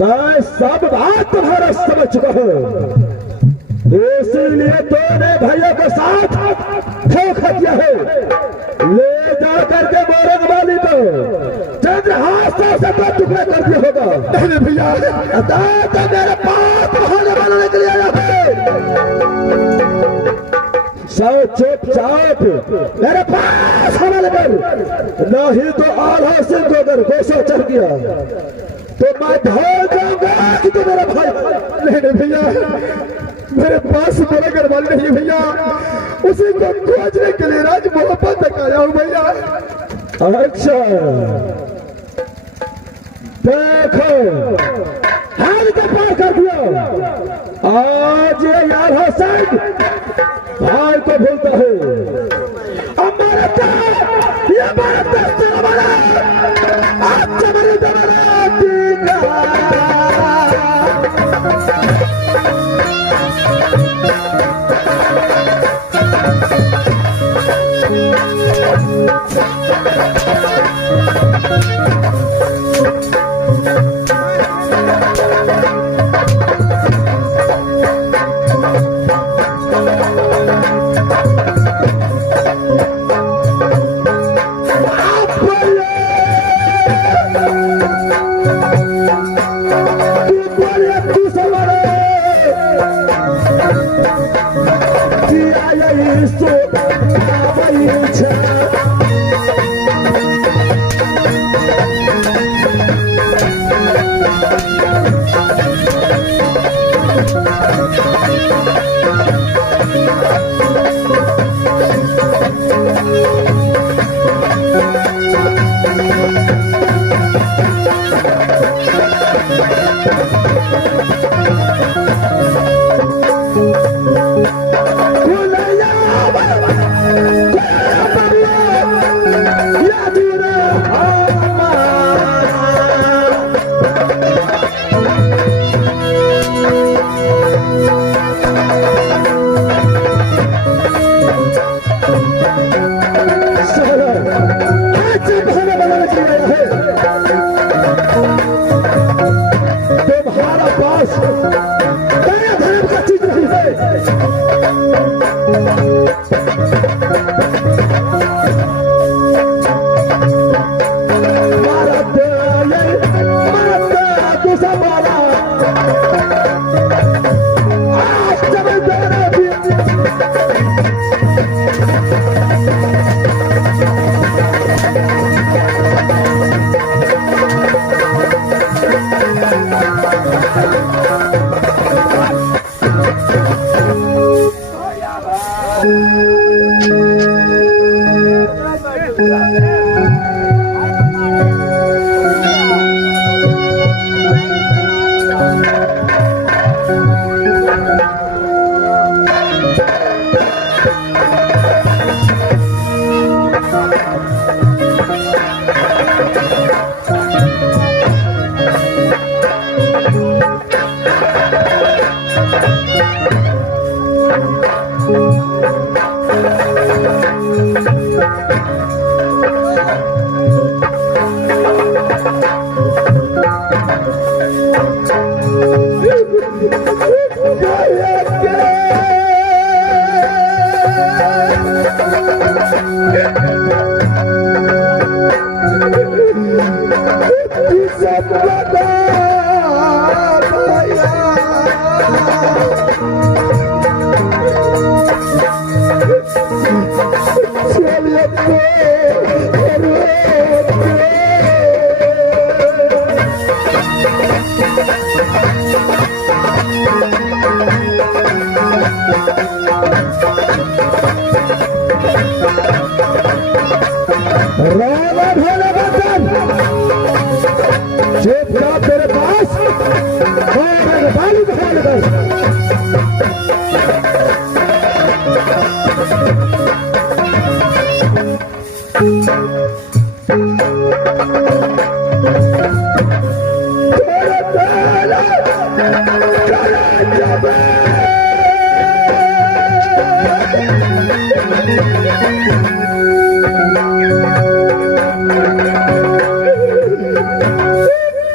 मैं सब बात तुम्हारा समझ चुका हूँ, इसीलिए तूने भैया के साथ धोखा किया है। ले जा करके मोरंग वाली को चंद्रहास से दो टुकड़ा कर दिया होगा। नहीं भैया, तो मेरे पास बहाने बनाने के लिए आया है। चुपचाप मेरे पास हमला कर, नहीं तो आधा सिंह को अगर गोसा चढ़ गया तो मैं धो जाऊंगा कि तू मेरा भाई। नहीं भैया, मेरे पास मेरा घर वाले नहीं भैया, उसी को खोजने के लिए राज मोहब्बत तक आया हूँ भैया। अच्छा देखो, हाल तो पार कर दिया। आज ये यार हुसैन भाई को भूलता है। अब ये हमारा दस्त हमारा आज हमारी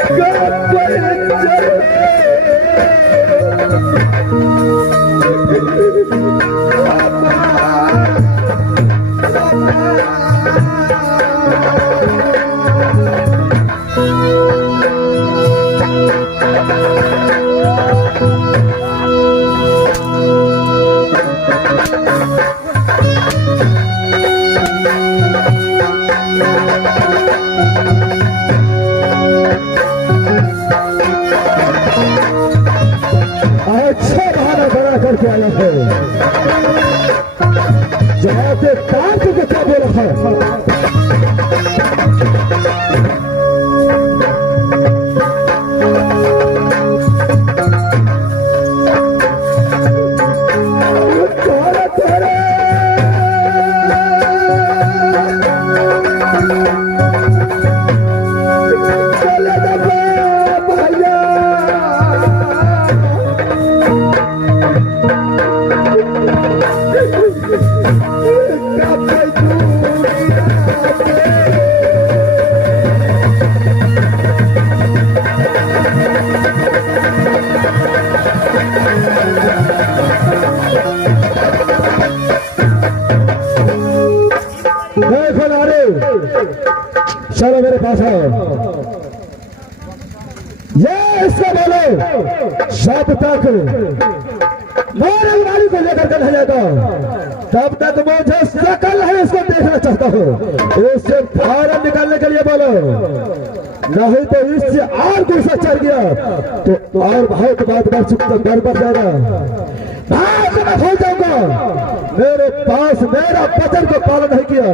God, पास है। ये इसको बोलो जब तक मोरंग वाली को लेकर के नहीं जाता तब तक मुझे शकल है इसको देखना चाहता हूँ। इससे फारम निकालने के लिए बोलो, नहीं तो इससे और गुस्सा चढ़ गया तो और बहुत बात बढ़ जाएगा। मैं भूल जाऊंगा मेरे पास मेरा वचन को पालन नहीं किया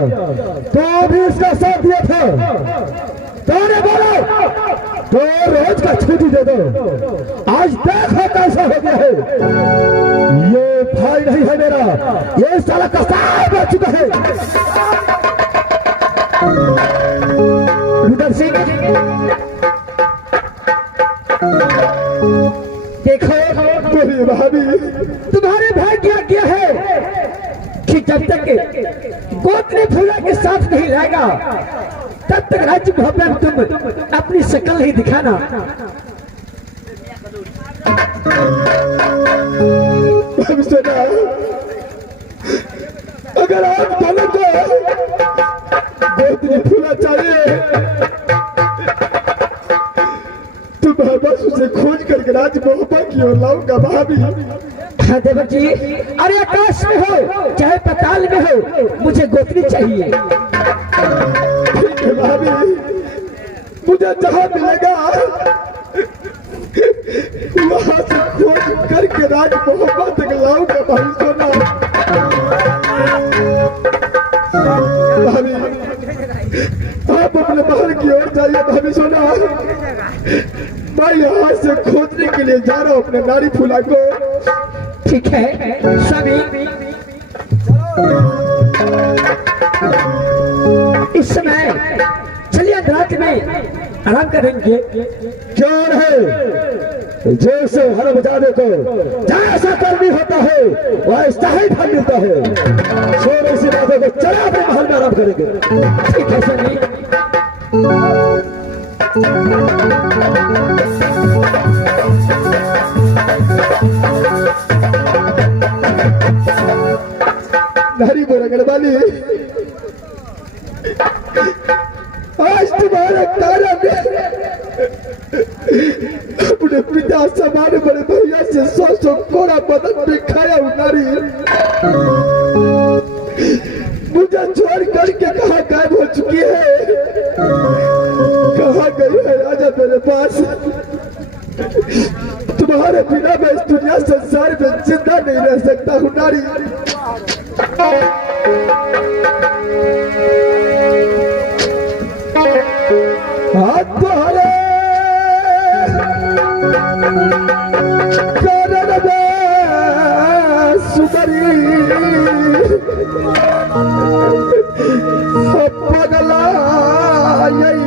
तो भी इसका साथ दिया था। तो बोलो तो रोज का छुट्टी दे दो। आज देखो कैसा हो गया है। ये भाई नहीं है मेरा, ये साला कसाई बन चुका है। रुद्र सिंह देखो बोलिए भाभी। तुम्हारे भाई क्या है कि जब तक गोत्री फूला के साथ नहीं रहेगा तब तक राज्य भवन में तुम अपनी शक्ल नहीं दिखाना। सुना, अगर आप दोनों को गोत्री फूला चाहिए तो मैं बस उसे खोज करके राज मोहब्बत की ओर लाऊंगा भाभी। हाँ देवर जी, अरे आकाश में हो चाहे पाताल में हो मुझे गोत्री चाहिए। ठीक है भाभी, मुझे जहाँ मिलेगा वहाँ से खोज करके राज मोहब्बत तक लाऊंगा भाभी। सोना भाभी, आप अपने बाहर की ओर जाइए भाभी। सोना मैं यहाँ से खोजने के लिए जा रहा हूँ अपने नारी फूला को। ठीक है स्वामी, इस समय चलिए रात में आराम करेंगे। कौन है जैसे हर बजाने को जैसा कर्मी होता है वैसा ही फल मिलता है। सोने से बातों को चला अपने महल में आराम करेंगे। ठीक है स्वामी। नारी बोरंगड़ वाली, आज तुम्हारे कारण अपने पिता समान बड़े भैया से 100 कोड़ा मदद भी खाया हूँ। नारी मुझे छोड़ करके कहाँ गायब हो चुकी है, कहाँ गई है? आजा मेरे पास। तुम्हारे बिना मैं इस दुनिया संसार में जिंदा नहीं रह सकता हूँ। नारी हाथ तुम्हारे कारण सुमरी पगला यही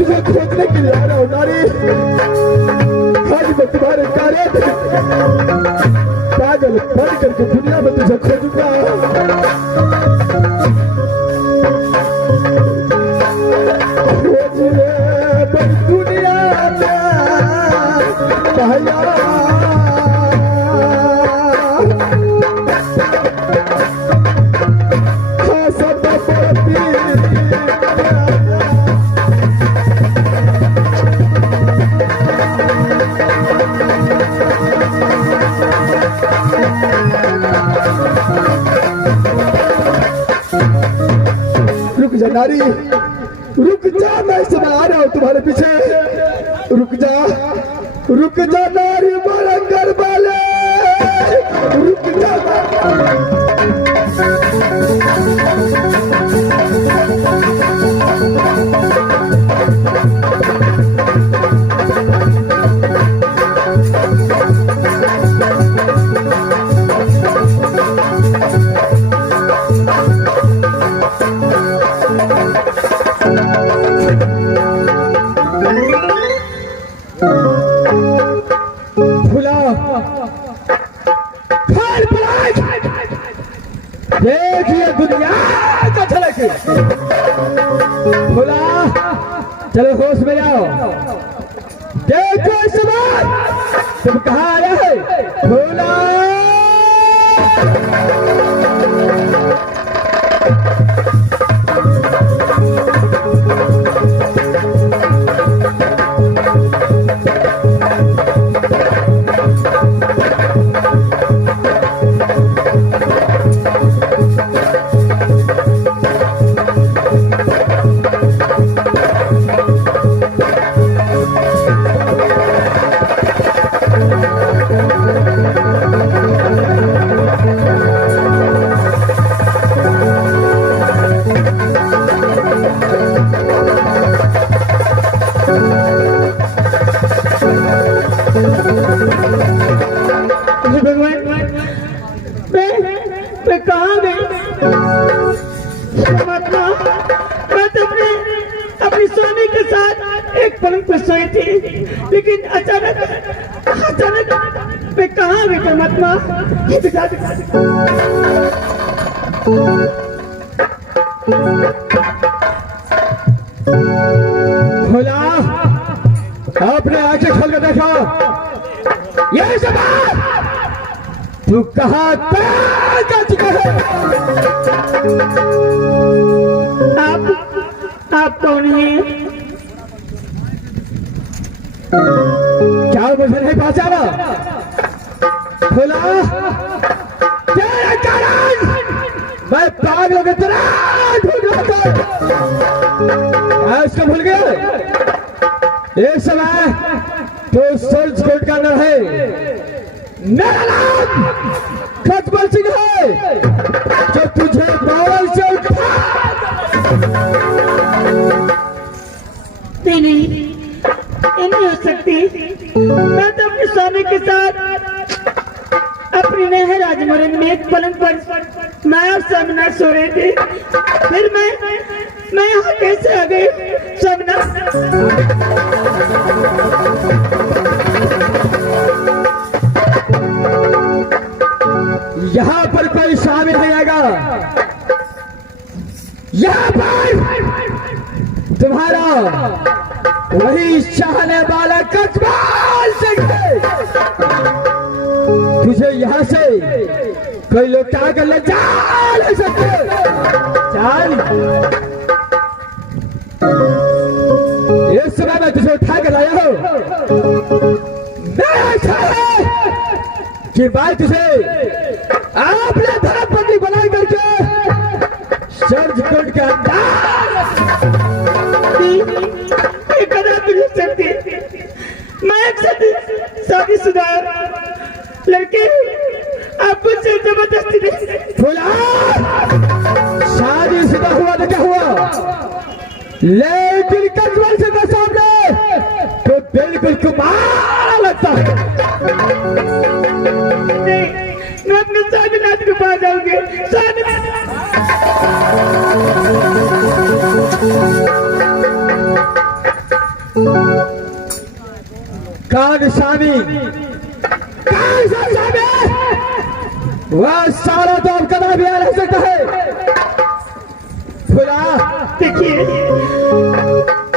तुझे खोजने के लिए आ रहा हूँ नारी। आज मैं तुम्हारे कार्य पागल बन करके दुनिया में तुझे खोजूंगा। दुनिया रुक जा नारी, रुक जा, मैं समय आ रहा हूँ तुम्हारे पीछे। रुक जा नारी मरंगर वाले, रुक जा। देखिए दुनिया का झलक। खुला, चलो होश में जाओ। देखो इस बार तुम कहाँ आया है? खुला मैं कहाँ गई? परमात्मा, मैं तो अपनी स्वामी के साथ एक पलंग पर सोई थी, लेकिन अचानक मैं कहाँ गई? परमात्मा खुला, आपने आंखें खोल कर देखो। ये सब तू कहाँ जा चुका है? आप कौन हैं? क्या मुझे नहीं पहचाना? खुला, तेरे कारण मैं पागलों की तरह ढूंढ रहा था। उसको भूल गया? एक समय तो सोच कोट का अंदर है। मेरा नाम खतबल सिंह है, जो तुझे बावल से उठा। नहीं हो सकती। मैं तो अपने स्वामी के साथ अपनी नहर राजमहल में एक पलंग पर मैं और सामना सो रहे थे। फिर मैं यहाँ कैसे आ गई? सामना यहाँ पर कोई शामिल नहीं आएगा। यहाँ पर तुम्हारा वही चाहने वाला कतवाल सिंह है। तुझे यहाँ से कोई लौटा कर ले जा नहीं सकते। चल, इस समय मैं तुझे उठा कर लाया हूँ। मैं कि भाई तुझे आपने धर्मपति बना करके सर्ज कोट के अंदर मैं एक शादीशुदा लड़के आपको से जबरदस्ती नहीं। शादीशुदा हुआ तो क्या हुआ, लेकिन कजवल से तो सामने तो बिल्कुल कुमार लगता है। मैं अपने साधनाथ के पास जाऊंगी। कान स्वामी वह सारा तो अब कदा भी आ रह सकता है। खुला देखिए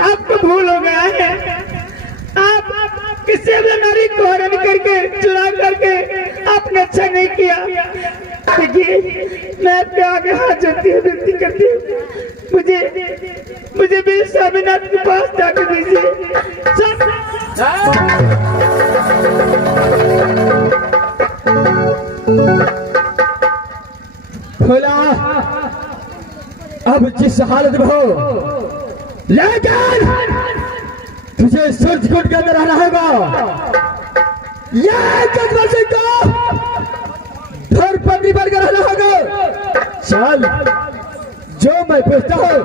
आपको भूल हो गया है, आप किसी भी नारी को हरण करके चुरा करके आपने अच्छा नहीं किया। देखिए मैं आपके आगे हाथ जोड़ती हूँ, विनती करती हूँ, मुझे भी स्वामीनाथ के पास जाकर दीजिए। खुला अब जिस हालत में हो, लेकिन तुझे सूरजकुंड के अंदर रहना होगा। यह जगदीश को घर पत्नी बनकर रहना होगा। चल, जो मैं पूछता हूँ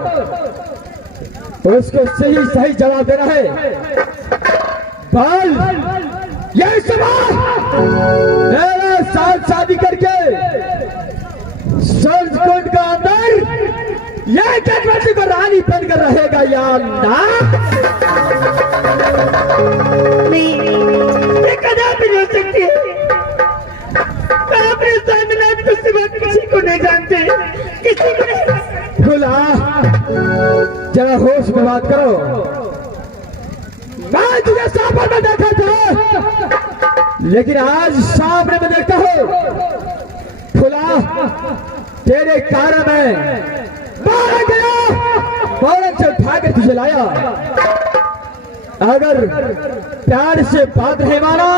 उसको सही सही जवाब देना है। बोल, यह सवाल मेरे साथ शादी करके सूरजकुंड का अंदर यह जगदीश को रानी बनकर रहेगा या ना? नहीं, ये कदापि नहीं हो सकती है। मैं अपने स्वामीनाथ को सिवा किसी को नहीं जानते, किसी को नहीं। खुला जरा होश में बात करो। मैं तुझे सपन में देखा था, लेकिन आज सामने में देखता हूँ। खुला तेरे कारण में बालक से उठाकर तुझे लाया। अगर प्यार से बात नहीं माना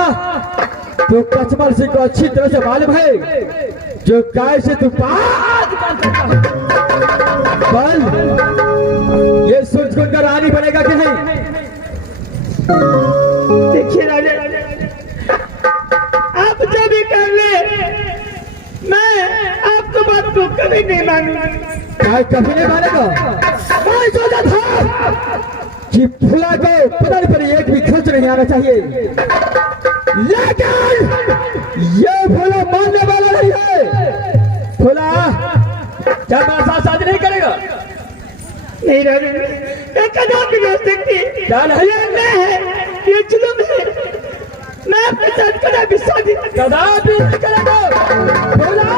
तो कचमल सिंह को अच्छी तरह से मालूम है जो गाय से तू बात बल ये सूरजकुंड का रानी बनेगा कि नहीं? देखिए राजा, आप जो भी कर ले, मैं आपको बात को कभी नहीं मानूंगा। क्या कभी नहीं मानेगा? मैं सोचा था कि फुला को पता नहीं पर एक भी खर्च नहीं आना चाहिए, लेकिन ये फुला मानने वाला नहीं है। फुला क्या मेरे साथ शादी नहीं करेगा? नहीं राजा, ये कदापि नहीं हो सकती। क्या नहीं? ये अन्याय है, ये जुल्म है। मैं अपने साथ कदापि शादी कदापि नहीं करेगा। फुला